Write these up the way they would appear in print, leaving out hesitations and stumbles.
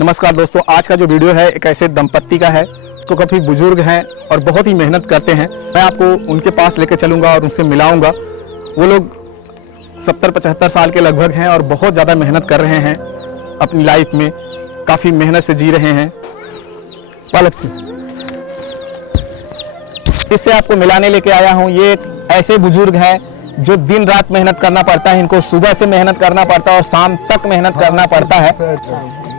नमस्कार दोस्तों, आज का जो वीडियो है एक ऐसे दंपत्ति का है जो काफ़ी बुजुर्ग हैं और बहुत ही मेहनत करते हैं। मैं आपको उनके पास लेकर चलूँगा और उनसे मिलाऊंगा। वो लोग 70-75 साल के लगभग हैं और बहुत ज़्यादा मेहनत कर रहे हैं अपनी लाइफ में, काफ़ी मेहनत से जी रहे हैं। पालक से इससे आपको मिलाने लेके आया हूँ। ये एक ऐसे बुजुर्ग हैं जो दिन रात मेहनत करना पड़ता है। इनको सुबह से मेहनत करना पड़ता है और शाम तक मेहनत करना पड़ता है।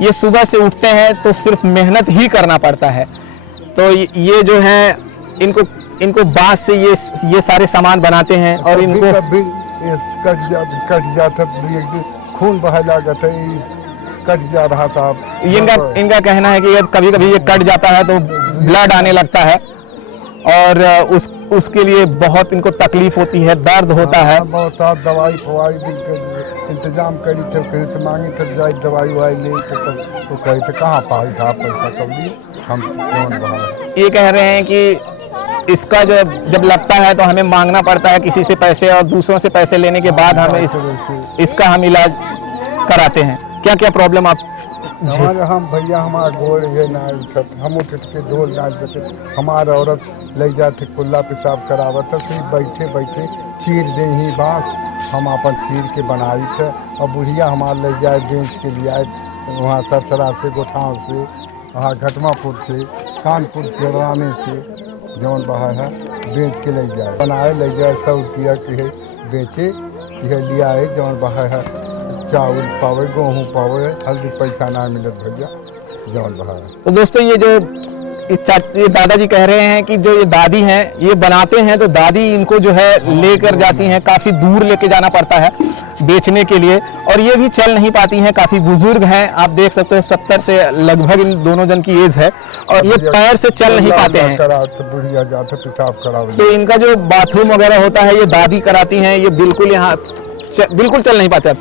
ये सुबह से उठते हैं तो सिर्फ मेहनत ही करना पड़ता है। तो ये जो है इनको बांस से ये सारे सामान बनाते हैं और इनको कट जाता खून बहा जाता है, कट जा रहा था। इनका कहना है कि कभी कभी ये कट जाता है तो ब्लड आने लगता है और उसके लिए बहुत इनको तकलीफ होती है, दर्द होता है। बहुत सारा दवाई फवाई इंतजाम करी थे, फिर से मांगी थे जाए दवाई वाई ले तो कही थे कहाँ पाई था पैसा कब लिए हम कौन बहा। ये कह रहे हैं कि इसका जब लगता है तो हमें मांगना पड़ता है किसी से पैसे और दूसरों से पैसे लेने के बाद हमें इसका हम इलाज कराते हैं। क्या क्या प्रॉब्लम आप? हम भैया हमारा गोल ये ना उठत, हम उठ के ढोल नाच देते। हमारा औरत ले जाते कुल्ला पेशाब करावत, फिर बैठे बैठे चीर दे ही बाँस हम अपन चीर के बनाई थे। और बुढ़िया हमारे ले जाए बेच के लिए आए वहाँ सरसरा से, गोठाव से, वहाँ घटमापुर से, कानपुर के राने से जौन बहा है बेच के ले जाए, बनाए ले जाए 100 रुपया के बेचे यह लिया है। जौन बहा है चावल पावे, गेहूँ पावे, हल्दी पैसा ना मिलत भैया जौन बहा है। तो दोस्तों ये दादाजी कह रहे हैं कि जो ये दादी हैं ये बनाते हैं तो दादी इनको जो है लेकर जाती हैं, काफ़ी दूर लेके जाना पड़ता है बेचने के लिए और ये भी चल नहीं पाती हैं, काफ़ी बुजुर्ग हैं। आप देख सकते हो 70 से लगभग इन दोनों जन की एज है और ये पैर से चल नहीं पाते हैं। तो इनका जो बाथरूम वगैरह होता है ये दादी कराती हैं। ये बिल्कुल यहाँ बिल्कुल चल नहीं पाते आप?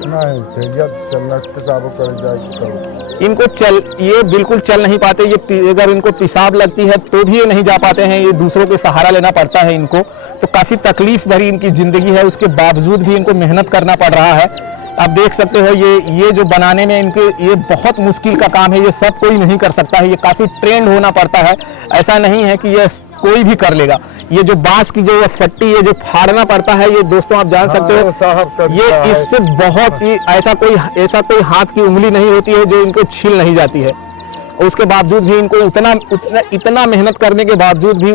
ये बिल्कुल चल नहीं पाते। ये अगर इनको पेशाब लगती है तो भी ये नहीं जा पाते हैं, ये दूसरों के सहारा लेना पड़ता है इनको। तो काफ़ी तकलीफ भरी इनकी ज़िंदगी है, उसके बावजूद भी इनको मेहनत करना पड़ रहा है। आप देख सकते हो ये जो बनाने में इनके ये बहुत मुश्किल का काम है। ये सब कोई नहीं कर सकता है, ये काफ़ी ट्रेंड होना पड़ता है। ऐसा नहीं है कि ये कोई भी कर लेगा। ये जो बांस की जो फट्टी ये जो फाड़ना पड़ता है, ये दोस्तों आप जान सकते हो ये इससे बहुत ही ऐसा कोई हाथ की उंगली नहीं होती है जो इनको छील नहीं जाती है। उसके बावजूद भी इनको इतना मेहनत करने के बावजूद भी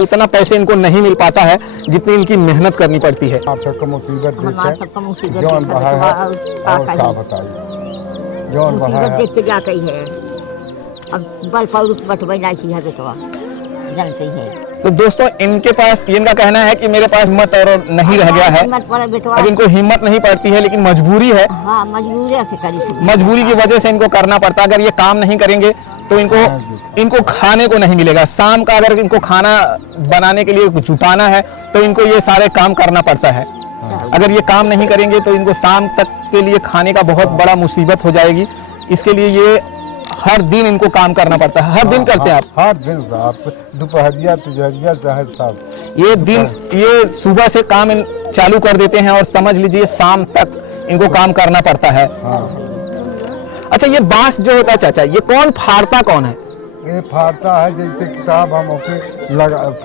उतना पैसे इनको नहीं मिल पाता है जितनी इनकी मेहनत करनी पड़ती है। आप सबको मुसीबत देखे जौन बहा है और क्या बताइए जौन बहा है देख के जा कही है। अब बल पाउर बटवाई ना की है तो जानते हैं। तो दोस्तों इनका कहना है कि मेरे पास हिम्मत और नहीं रह गया है। अब इनको हिम्मत नहीं पड़ती है लेकिन मजबूरी है। हाँ, मजबूरी की वजह से इनको करना पड़ता है। अगर ये काम नहीं करेंगे तो इनको खाने को नहीं मिलेगा। शाम का अगर इनको खाना बनाने के लिए जुटाना है तो इनको ये सारे काम करना पड़ता है। अगर ये काम नहीं करेंगे तो इनको शाम तक के लिए खाने का बहुत बड़ा मुसीबत हो जाएगी। इसके लिए ये हर दिन इनको काम करना पड़ता है। हर दिन करते हैं आप? हर दिन आप दोपहरिया तिजहरिया चाहे साहब ये सुबह से काम चालू कर देते हैं और समझ लीजिए शाम तक इनको काम करना पड़ता है। अच्छा, ये बांस जो होता है चाचा, ये कौन फाड़ता कौन है? ये फाड़ता है जैसे कि साहब हम ओके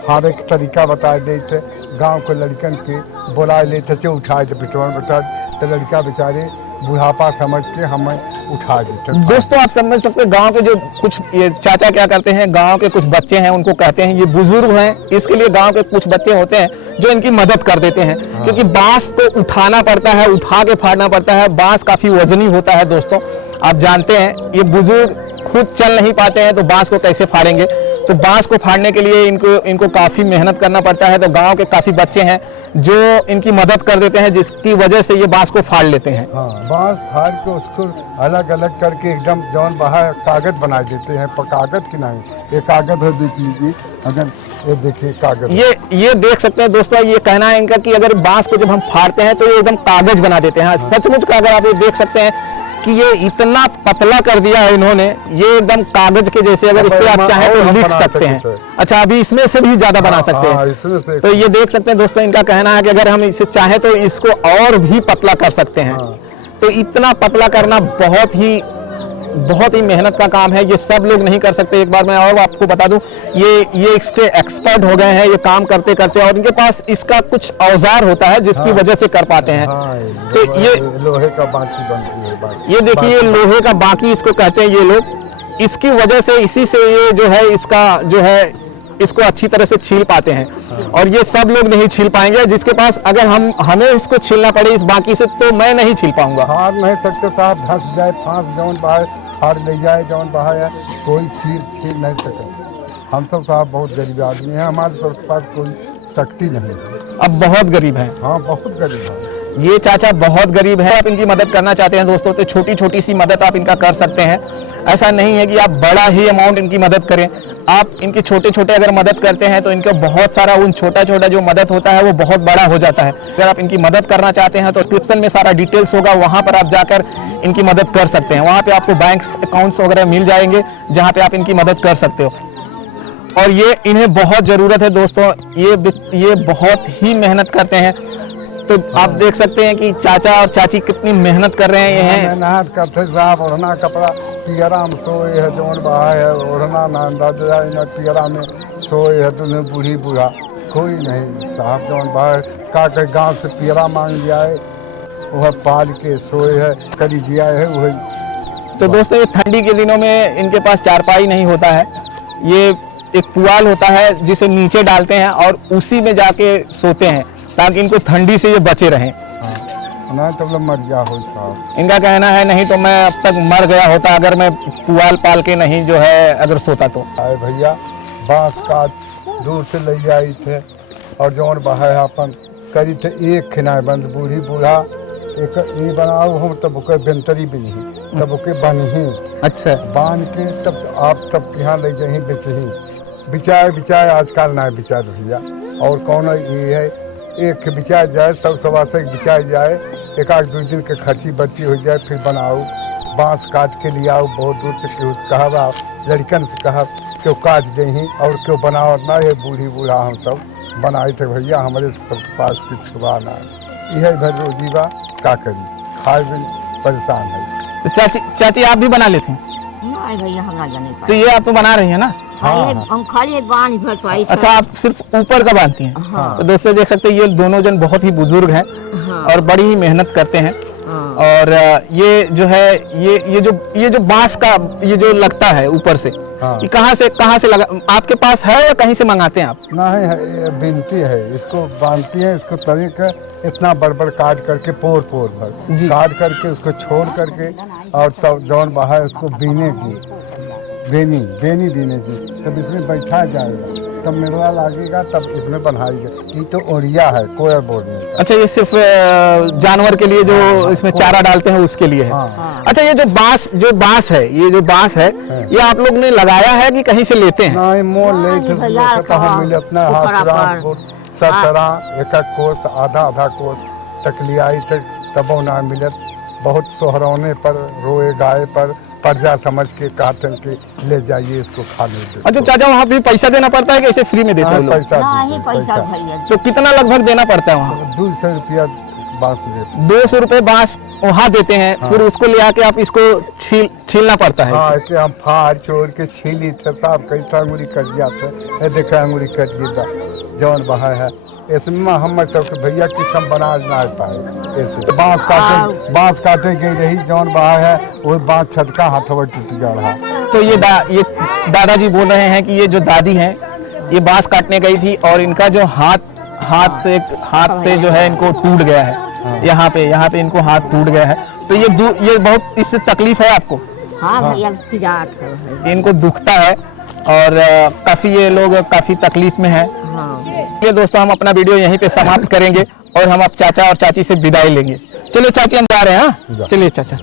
फाड़े के तरीका बता देते, गांव के लड़कन के बुला लेते थे, उठाए थे पिटवान बता तो लड़का बेचारे बुढ़ापा समझ के हमें उठा देते। दोस्तों आप समझ सकते हैं गांव के जो कुछ ये चाचा क्या करते हैं, गांव के कुछ बच्चे हैं उनको कहते हैं ये बुजुर्ग हैं, इसके लिए गांव के कुछ बच्चे होते हैं जो इनकी मदद कर देते हैं। क्योंकि बांस को उठाना पड़ता है, उठा के फाड़ना पड़ता है। बांस काफी वजनी होता है दोस्तों, आप जानते हैं। ये बुजुर्ग खुद चल नहीं पाते हैं तो बांस को कैसे फाड़ेंगे? तो बांस को फाड़ने के लिए इनको काफी मेहनत करना पड़ता है। तो गाँव के काफी बच्चे हैं जो इनकी मदद कर देते हैं, जिसकी वजह से ये बांस को फाड़ लेते हैं। हाँ, बांस फाड़ के उसको अलग अलग करके एकदम जौन बाहर कागज बना देते हैं। कागज की नहीं, ये कागज है, देख लीजिए। अगर ये देखिए कागज, ये देख सकते हैं दोस्तों। ये कहना है इनका कि अगर बांस को जब हम फाड़ते हैं तो ये एकदम कागज बना देते हैं। सचमुच का अगर आप ये देख सकते हैं कि ये इतना पतला कर दिया है इन्होंने, ये एकदम कागज के जैसे। अगर इस पे आप चाहें तो लिख सकते हैं। अच्छा, अभी इसमें से भी ज्यादा बना सकते हैं। तो ये देख सकते हैं दोस्तों, इनका कहना है कि अगर हम इसे चाहें तो इसको और भी पतला कर सकते हैं। तो इतना पतला करना बहुत ही बहुत ही मेहनत का काम है, ये सब लोग नहीं कर सकते। एक बार मैं और आपको बता दूं, ये इसके एक्सपर्ट हो गए हैं ये काम करते करते, और इनके पास इसका कुछ औजार होता है जिसकी वजह से कर पाते हैं। तो ये लोहे का बाकी बनती है बाकी। ये देखिए, ये लोहे का बाकी इसको कहते हैं ये लोग, इसकी वजह से इसी से ये जो है इसका जो है इसको अच्छी तरह से छील पाते हैं। और ये सब लोग नहीं छील पाएंगे, जिसके पास अगर हमें इसको छीलना पड़े इस बाकी से, तो मैं नहीं छील पाऊंगा। हार नहीं सकते साहब, धंस जाए फांस जौन बाहर हार ले जाए जौन बाहर है, कोई छील नहीं सके। हम सब साहब बहुत गरीब आदमी हैं, हमारे सबके पास कोई शक्ति नहीं है। अब बहुत गरीब हैं। हाँ बहुत गरीब है। ये चाचा बहुत गरीब है। आप इनकी मदद करना चाहते हैं दोस्तों, तो छोटी छोटी सी मदद आप इनका कर सकते हैं। ऐसा नहीं है कि आप बड़ा ही अमाउंट इनकी मदद करें, आप इनकी छोटे छोटे अगर मदद करते हैं तो इनका बहुत सारा उन छोटा छोटा जो मदद होता है वो बहुत बड़ा हो जाता है। अगर आप इनकी मदद करना चाहते हैं तो डिस्क्रिप्शन में सारा डिटेल्स होगा, वहाँ पर आप जाकर इनकी मदद कर सकते हैं। वहाँ पे आपको बैंक अकाउंट्स वगैरह मिल जाएंगे जहाँ पे आप इनकी मदद कर सकते हो। और ये इन्हें बहुत ज़रूरत है दोस्तों, ये बहुत ही मेहनत करते हैं। तो आप देख सकते हैं कि चाचा और चाची कितनी मेहनत कर रहे हैं। ये हैं मेहनत करते साहब, ओढ़ना कपड़ा पियरा में सोए है जौन बहा है, ओढ़ना ना अंदाजा पियरा में सोए है, तो बूढ़ी बूढ़ा कोई नहीं साहब जौन बहा है का गाँव से पियरा मांग लिया है, वह पाल के सोए है, करी दिया है वही। तो दोस्तों, ये ठंडी के दिनों में इनके पास चारपाई नहीं होता है, ये एक पुआल होता है जिसे नीचे डालते हैं और उसी में जाके सोते हैं ताकि इनको ठंडी से ये बचे रहें। नहीं तो मर गया हो साहब। इनका कहना है नहीं तो मैं अब तक मर गया होता अगर मैं पुआल पाल के नहीं जो है अगर सोता तो। आए भैया बांस काट दूर से ले आई थे और जौन बहा है अपन करी थे एक खिनाए बंद बूढ़ी बूढ़ा एक ये बनाओ हम तब ओके बेंतरी भी नहीं तब ओके बनी। अच्छा, बांध के तब आप तब यहाँ ले जाही बेचही बिचाए आजकल ना बिचाए भैया। और कौन ये है एक बिचाए जाए सब सवा से बिचाए जाए, एक आध दो दिन के खर्ची बची हो जाए, फिर बनाओ बांस काट के लिए आओ बहुत दूर से क्यों कहवा लड़कन से कहा क्यों काट दही और क्यों बनाओ ना। ये बूढ़ी बूढ़ा हम सब बनाए थे भैया, हमारे सबके पास कुछ ना यह भर रोजीबा का करी खाए भी परेशान है। तो चाची आप भी बना लेते हैं? नहीं भैया हम ना जाने तो ये आप तो बना रही है ना? हम खाली बांध भर पाई। अच्छा, आप सिर्फ ऊपर का बांधती हैं? हाँ। तो दोस्तों देख सकते हैं ये दोनों जन बहुत ही बुजुर्ग हैं। हाँ। और बड़ी ही मेहनत करते हैं। हाँ। और ये जो है ये जो बांस का ये जो लगता है ऊपर से, हाँ। ये कहाँ से लगा? आपके पास है या कहीं से मंगाते हैं आप? नहीं है, ये बिनती है, इसको बांधती है, इसको तरीके इतना बड़ काट करके पोर भर जी। काट करके उसको छोड़ करके और सब जौन बहा है उसको बीने की बेनी बीने की, तब इसमें बैठा जाएगा, तब मेरा लगेगा, तब इसमें बनाएगा। ये तो ओरिया है कोयर बोर्ड में। अच्छा, ये सिर्फ जानवर के लिए जो इसमें चारा डालते हैं उसके लिए है। हाँ। अच्छा, ये जो बांस है ये आप लोग ने लगाया है कि कहीं से लेते हैं? नहीं मोल ले थे भैया हम मिले अपना हाथ सब तरह एक कोस आधा कोस तक ले आई थे, तबो ना मिले। बहुत सोहरौने पर रोए गाय पर पर्जा समझ के काटन के ले जाइए इसको खाने दे। अच्छा चाचा, वहाँ भी पैसा देना पड़ता है कि ऐसे फ्री में देते हैं लोग? पैसा भैया। तो कितना लगभग देना पड़ता है वहाँ? 200 रुपया बांस देते। 200 रुपये बांस वहाँ देते हैं। हाँ। फिर उसको ले आके आप इसको छीलना पड़ता है। हाँ, कि हम फाड़ छोड़ के छीली थे साहब, कई था अंगुली कट गया था, ये देखा अंगुली कट गया जौन बहा है इसमें हम सबके भैया किस हम बना ना पाए। ऐसे बांस काटे गई रही जौन बहा है वो बांस छटका हाथों टूट जा रहा। तो ये दादाजी बोल रहे हैं कि ये जो दादी हैं ये बांस काटने गई थी और इनका जो हाथ से जो है इनको टूट गया है। हाँ। यहाँ पे इनको हाथ टूट गया है। तो ये बहुत इससे तकलीफ है आपको? हाँ भैया, इनको दुखता है और काफी ये लोग काफी तकलीफ में है। ये दोस्तों, हम अपना वीडियो यहीं पे समाप्त करेंगे और हम अब चाचा और चाची से विदाई लेंगे। चलो चाची, हम जा रहे हैं। हाँ, चलिए चाचा।